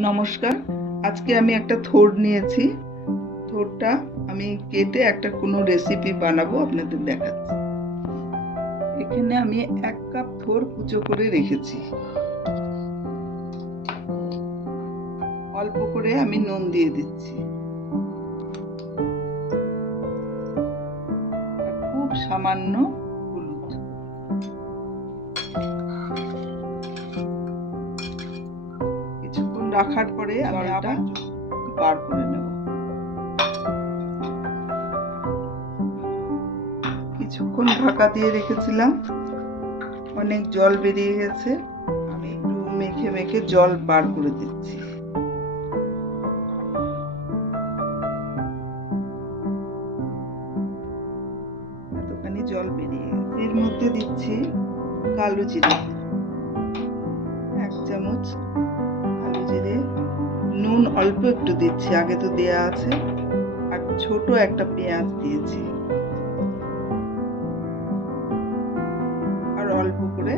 নমস্কার। আজকে আমি একটা থোড় নিয়েছি। থোড়টা আমি কেটে একটা কোনো রেসিপি বানাবো, আপনাদের দেখাচ্ছি। এখানে আমি 1 কাপ থোড় কুচো করে রেখেছি। অল্প করে আমি নুন দিয়ে দিচ্ছি, আর খুব সামান্য হলুদ। কিছুক্ষণ রাখার পরে আমি আবার বার করে নেব। কিছুক্ষণ ঢাকা দিয়ে রেখেছিলাম, অনেক জল বেরিয়ে গেছে। আমি একটু মেখে মেখে জল বার করে দিচ্ছি। এতখানি জল বেরিয়ে গেছে। এর মধ্যে দিচ্ছি কালো জিরে, 1 চামচ কালো জিরে। নুন অল্প একটু দিচ্ছি, আগে তো দেয়া আছে। আর ছোট একটা পেঁয়াজ দিয়েছি, আর অল্প করে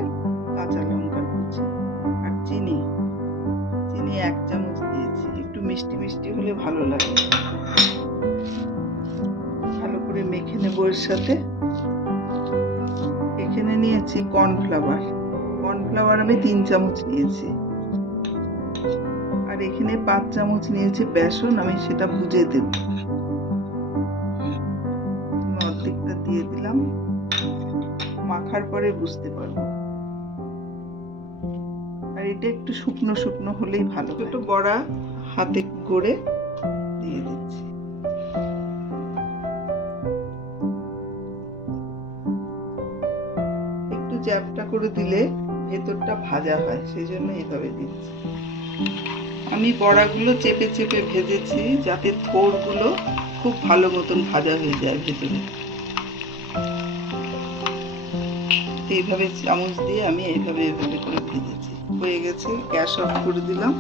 কাঁচা লঙ্কার কুচি, আর চিনি 1 চামচ দিয়েছি। একটু মিষ্টি মিষ্টি হলে ভালো লাগে। ভালো করে মেখে নেব। এর সাথে এখানে নিয়েছি কর্নফ্লাওয়ার আমি 3 চামচ নিয়েছি। আর এখানে 5 চামচ নিয়েছি বেসন, আমি সেটা ভুজে দেব। অর্ধেকটা দিয়ে দিলাম, মাখার পরে বুঝতে পারবো। আর এটা একটু শুকনো শুকনো হলেই ভালো। একটু বড়া হাতে গড়ে দিয়ে দিচ্ছি। একটু চ্যাপটা করে দিলে ভেতরটা ভাজা হয়, সেই জন্য এইভাবে দিচ্ছি। আমি বড়াগুলো চেপে চেপে ভেজেছি, যাতে থোড়গুলো খুব ভালো মতন ভাজা হয়ে যায় ভেতরে। এইভাবে চামচ দিয়ে আমি এইভাবে করে ভেজেছি। হয়ে গেছে, গ্যাস অফ করে দিলাম,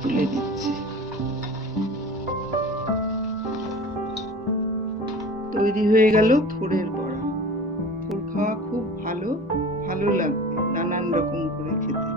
তুলে দিচ্ছি। তৈরি হয়ে গেল থোড়ের বড়া। থোড় খাওয়া খুব ভালো লাগবে নানান রকম করে খেতে।